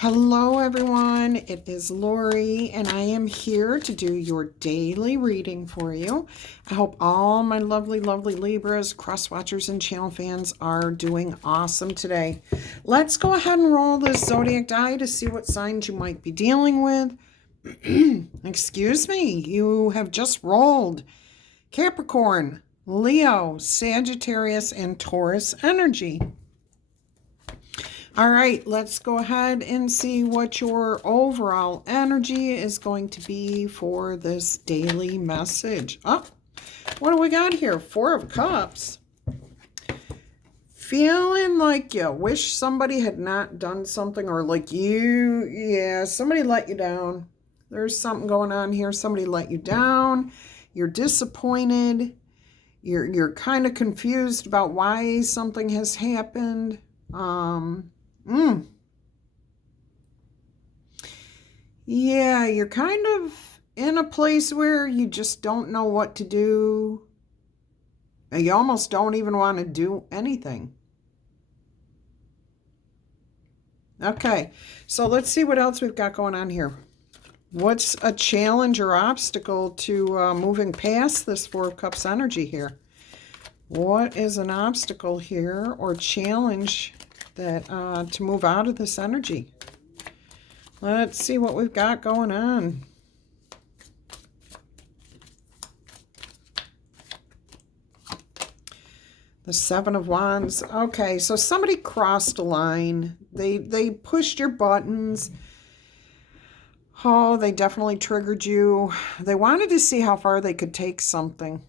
Hello everyone, it is Laurie and I am here to do your daily reading for you. I hope all my lovely Libras, cross watchers, and channel fans are doing awesome today. Let's go ahead and roll this zodiac die to see what signs you might be dealing with. Excuse me, you have just rolled Capricorn, Leo, Sagittarius, and Taurus energy. All right, let's go ahead and see what your overall energy is going to be for this daily message. Oh, what do we got here? Four of Cups. Feeling like you wish somebody had not done something, or like somebody let you down. There's something going on here. Somebody let you down. You're disappointed. You're kind of confused about why something has happened. Yeah, you're kind of in a place where you just don't know what to do. You almost don't even want to do anything. Okay, so let's see what else we've got going on here. What's a challenge or obstacle to moving past this Four of Cups energy here? What is an obstacle here or challenge that to move out of this energy? Let's see what we've got going on. The Seven of Wands. Okay, so somebody crossed a line. They pushed your buttons. Oh, they definitely triggered you. They wanted to see how far they could take something.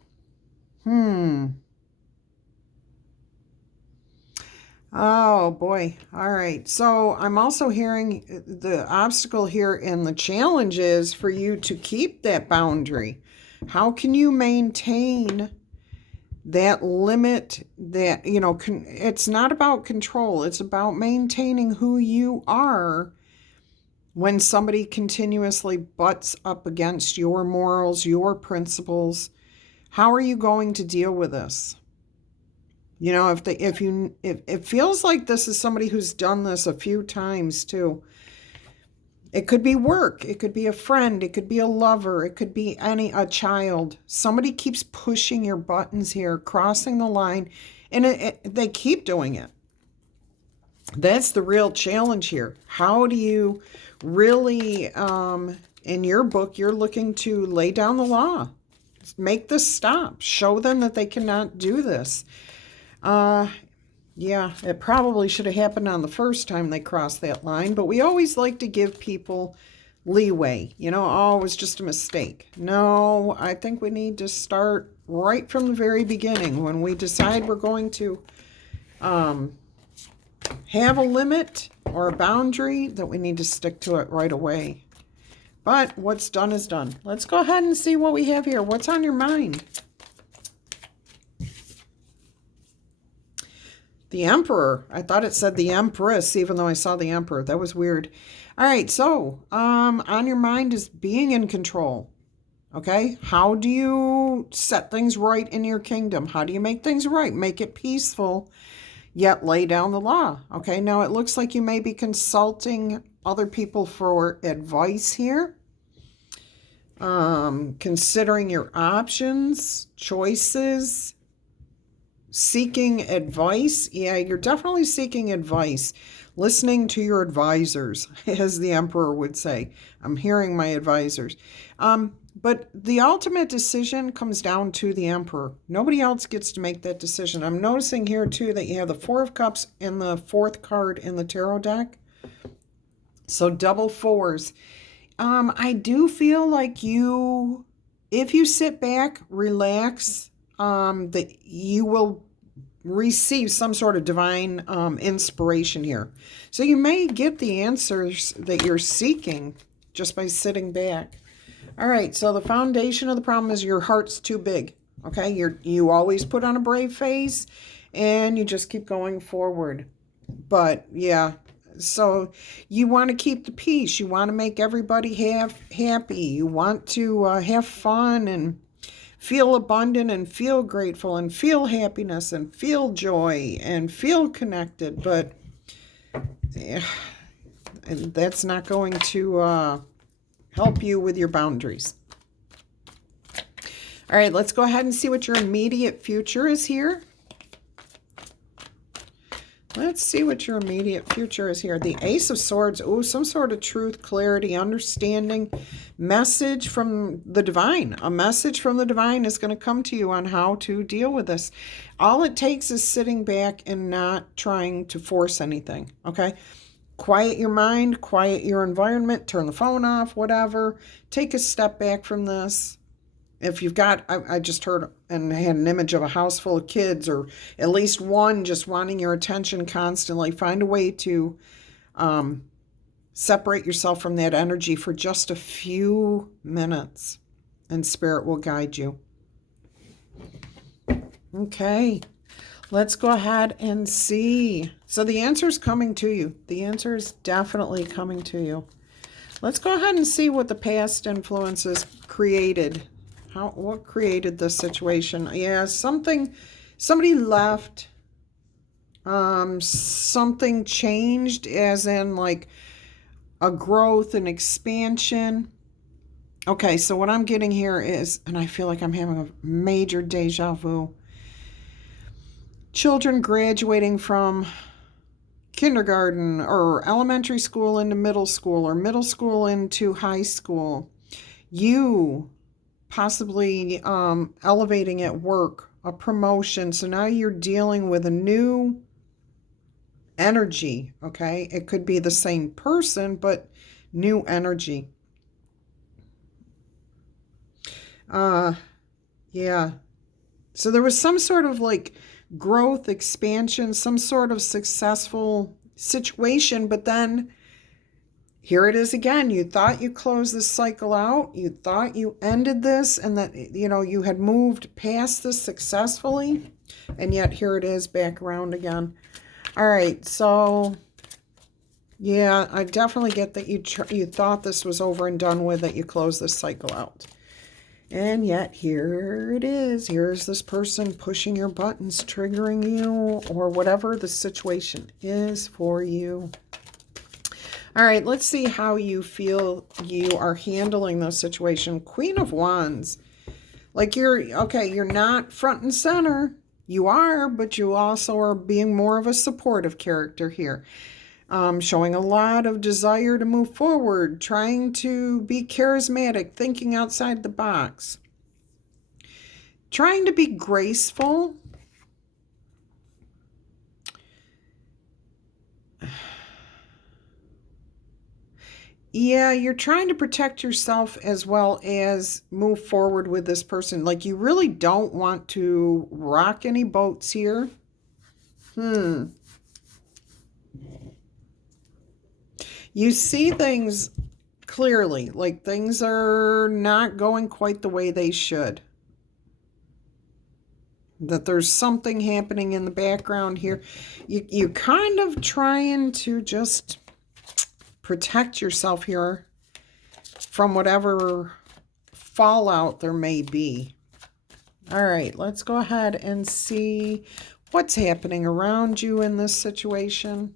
Oh, boy. All right. So I'm also hearing the obstacle here and the challenge is for you to keep that boundary. How can you maintain that limit that, it's not about control. It's about maintaining who you are when somebody continuously butts up against your morals, your principles. How are you going to deal with this? If it feels like this is somebody who's done this a few times too. It could be work, it could be a friend, it could be a lover, it could be a child. Somebody keeps pushing your buttons here, crossing the line, and they keep doing it. That's the real challenge here. How do you really, in your book, you're looking to lay down the law. Make this stop. Show them that they cannot do this. Yeah, it probably should have happened on the first time they crossed that line, but we always like to give people leeway. Oh, it was just a mistake. No, I think we need to start right from the very beginning when we decide we're going to have a limit or a boundary, that we need to stick to it right away. But what's done is done. Let's go ahead and see what we have here. What's on your mind? The Emperor. I thought it said the Empress, even though I saw the Emperor. That was weird. All right, so on your mind is being in control. Okay, how do you set things right in your kingdom? How do you make things right? Make it peaceful, yet lay down the law. Okay, now it looks like you may be consulting other people for advice here. Considering your options, choices, seeking advice. Yeah, you're definitely seeking advice. Listening to your advisors, as the Emperor would say. I'm hearing my advisors. But the ultimate decision comes down to the Emperor. Nobody else gets to make that decision. I'm noticing here, too, that you have the Four of Cups and the fourth card in the tarot deck. So double fours. I do feel like if you sit back, relax, that you will receive some sort of divine inspiration here. So you may get the answers that you're seeking just by sitting back. All right, so the foundation of the problem is your heart's too big. Okay, you always put on a brave face and you just keep going forward. But yeah, so you want to keep the peace. You want to make everybody happy. You want to have fun and feel abundant and feel grateful and feel happiness and feel joy and feel connected. But And that's not going to help you with your boundaries. All right, let's go ahead and see what your immediate future is here. Let's see what your immediate future is here. The Ace of Swords. Oh, some sort of truth, clarity, understanding, message from the divine. A message from the divine is going to come to you on how to deal with this. All it takes is sitting back and not trying to force anything, okay? Quiet your mind, quiet your environment, turn the phone off, whatever. Take a step back from this. If you've got, I just heard and had an image of a house full of kids, or at least one just wanting your attention constantly, find a way to separate yourself from that energy for just a few minutes, and Spirit will guide you. Okay, let's go ahead and see. So the answer is coming to you. The answer is definitely coming to you. Let's go ahead and see what the past influences created. What created this situation? Yeah, somebody left. Something changed, as in like a growth and expansion. Okay, so what I'm getting here is, and I feel like I'm having a major deja vu. Children graduating from kindergarten or elementary school into middle school, or middle school into high school. You possibly elevating at work, a promotion. So now you're dealing with a new energy, okay? It could be the same person, but new energy. Yeah. So there was some sort of like growth, expansion, some sort of successful situation, but then here it is again. You thought you closed this cycle out. You thought you ended this and that, you know, you had moved past this successfully. And yet here it is back around again. All right. So, yeah, I definitely get that you thought this was over and done with, that you closed this cycle out. And yet here it is. Here's this person pushing your buttons, triggering you, or whatever the situation is for you. All right, let's see how you feel you are handling the situation. Queen of Wands. Like you're not front and center. You are, but you also are being more of a supportive character here. Showing a lot of desire to move forward, trying to be charismatic, thinking outside the box. Trying to be graceful. Yeah, you're trying to protect yourself as well as move forward with this person. Like you really don't want to rock any boats here. You see things clearly, like things are not going quite the way they should. That there's something happening in the background here. You're kind of trying to just protect yourself here from whatever fallout there may be. All right, let's go ahead and see what's happening around you in this situation.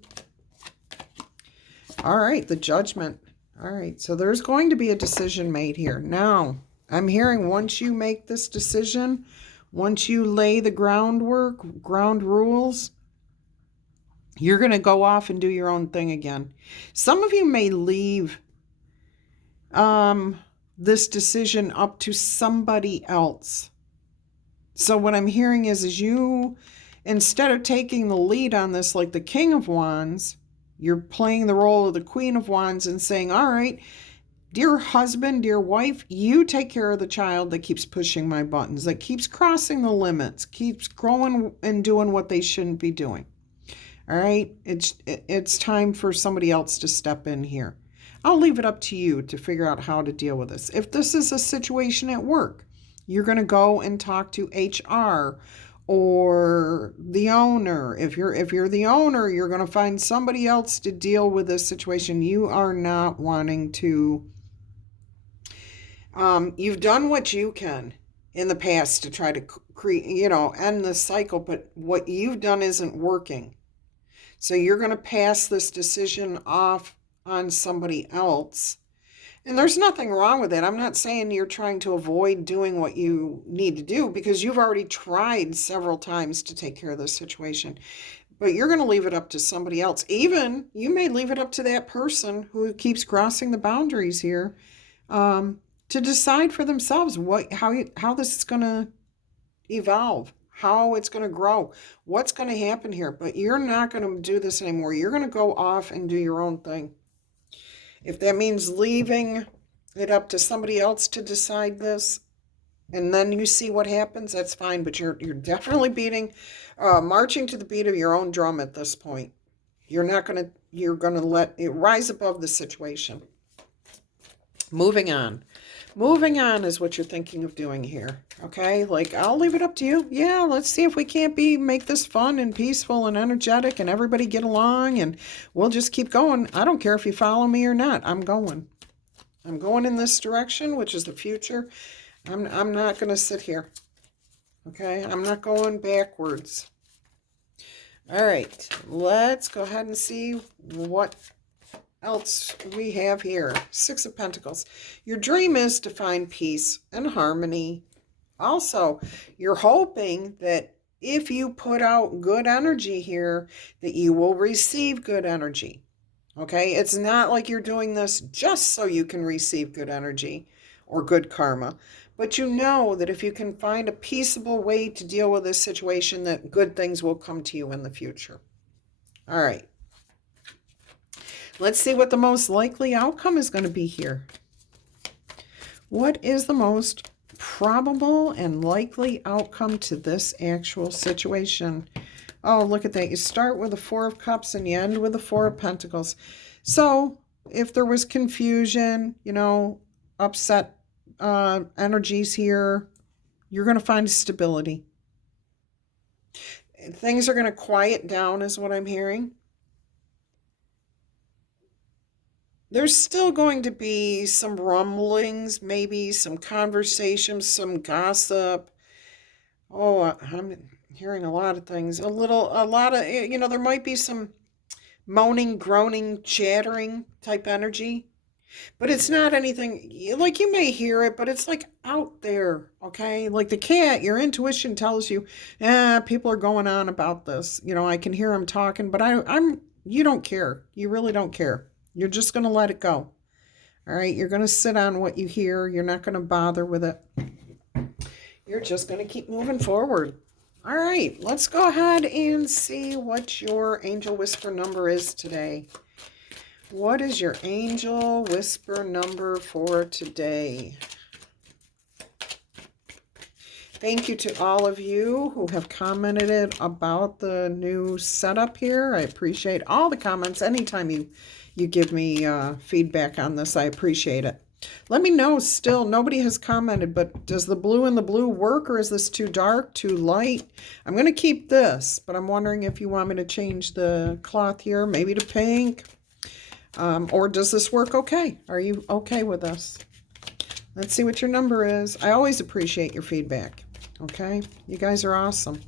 All right, the Judgment. All right, so there's going to be a decision made here. Now, I'm hearing once you make this decision, once you lay the groundwork, ground rules, you're going to go off and do your own thing again. Some of you may leave this decision up to somebody else. So what I'm hearing is you, instead of taking the lead on this like the King of Wands, you're playing the role of the Queen of Wands and saying, all right, dear husband, dear wife, you take care of the child that keeps pushing my buttons, that keeps crossing the limits, keeps growing and doing what they shouldn't be doing. All right, it's time for somebody else to step in here. I'll leave it up to you to figure out how to deal with this. If this is a situation at work, you're going to go and talk to HR or the owner. If you're the owner, you're going to find somebody else to deal with this situation. You are not wanting to. You've done what you can in the past to try to create, end this cycle, but what you've done isn't working. So you're going to pass this decision off on somebody else. And there's nothing wrong with it. I'm not saying you're trying to avoid doing what you need to do, because you've already tried several times to take care of this situation. But you're going to leave it up to somebody else. Even you may leave it up to that person who keeps crossing the boundaries here, to decide for themselves how this is going to evolve, how it's going to grow, what's going to happen here. But you're not going to do this anymore. You're going to go off and do your own thing. If that means leaving it up to somebody else to decide this, and then you see what happens, that's fine. But you're definitely marching to the beat of your own drum at this point. You're gonna let it rise above the situation. Moving on. Moving on is what you're thinking of doing here. Okay, like, I'll leave it up to you. Yeah, let's see if we can't make this fun and peaceful and energetic and everybody get along, and we'll just keep going. I don't care if you follow me or not. I'm going in this direction, which is the future. I'm not going to sit here. Okay, I'm not going backwards. All right, let's go ahead and see what else we have here. Six of Pentacles. Your dream is to find peace and harmony. Also, you're hoping that if you put out good energy here, that you will receive good energy. Okay, it's not like you're doing this just so you can receive good energy or good karma, but you know that if you can find a peaceable way to deal with this situation, that good things will come to you in the future. All right. Let's see what the most likely outcome is going to be here. What is the most probable and likely outcome to this actual situation? Oh, look at that. You start with the Four of Cups and you end with the Four of Pentacles. So if there was confusion, upset energies here, you're going to find stability. Things are going to quiet down is what I'm hearing. There's still going to be some rumblings, maybe some conversations, some gossip. Oh, I'm hearing a lot of things. A lot of, there might be some moaning, groaning, chattering type energy. But it's not anything, like, you may hear it, but it's like out there, okay? Like the cat, your intuition tells you, people are going on about this. I can hear them talking, but you don't care. You really don't care. You're just going to let it go. All right? You're going to sit on what you hear. You're not going to bother with it. You're just going to keep moving forward. All right. Let's go ahead and see what your angel whisper number is today. What is your angel whisper number for today? Thank you to all of you who have commented about the new setup here. I appreciate all the comments. Anytime you give me feedback on this, I appreciate it. Let me know. Still, nobody has commented, but does the blue and the blue work, or is this too dark, too light? I'm going to keep this, but I'm wondering if you want me to change the cloth here, maybe to pink. Or does this work okay? Are you okay with this? Let's see what your number is. I always appreciate your feedback. Okay? You guys are awesome.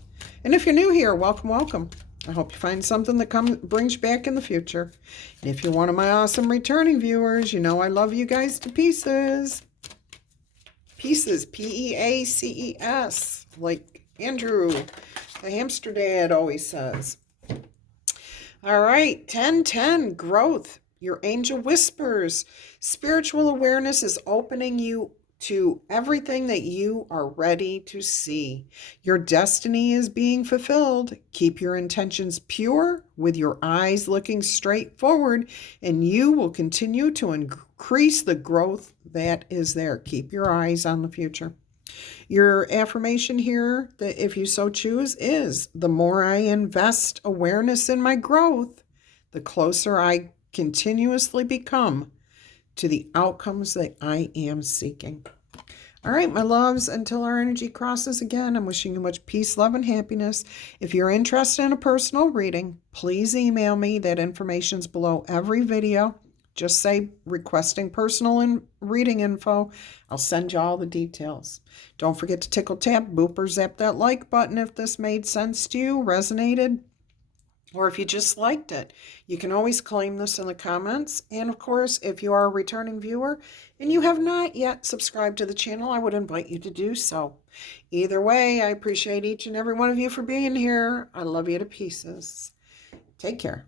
And if you're new here, welcome, welcome. I hope you find something that brings you back in the future. And if you're one of my awesome returning viewers, I love you guys to pieces. Pieces, P-E-A-C-E-S, like Andrew, the hamster dad, always says. All right, 10-10, growth. Your angel whispers. Spiritual awareness is opening you to everything that you are ready to see. Your destiny is being fulfilled. Keep your intentions pure with your eyes looking straight forward, and you will continue to increase the growth that is there. Keep your eyes on the future. Your affirmation here, that if you so choose, is the more I invest awareness in my growth, the closer I continuously become to the outcomes that I am seeking. All right, my loves, until our energy crosses again, I'm wishing you much peace, love, and happiness. If you're interested in a personal reading, please email me. That information's below every video. Just say requesting personal reading info. I'll send you all the details. Don't forget to tickle, tap, boop, or zap that like button if this made sense to you, resonated. or if you just liked it. You can always claim this in the comments. And of course, if you are a returning viewer and you have not yet subscribed to the channel, I would invite you to do so. Either way, I appreciate each and every one of you for being here. I love you to pieces. Take care.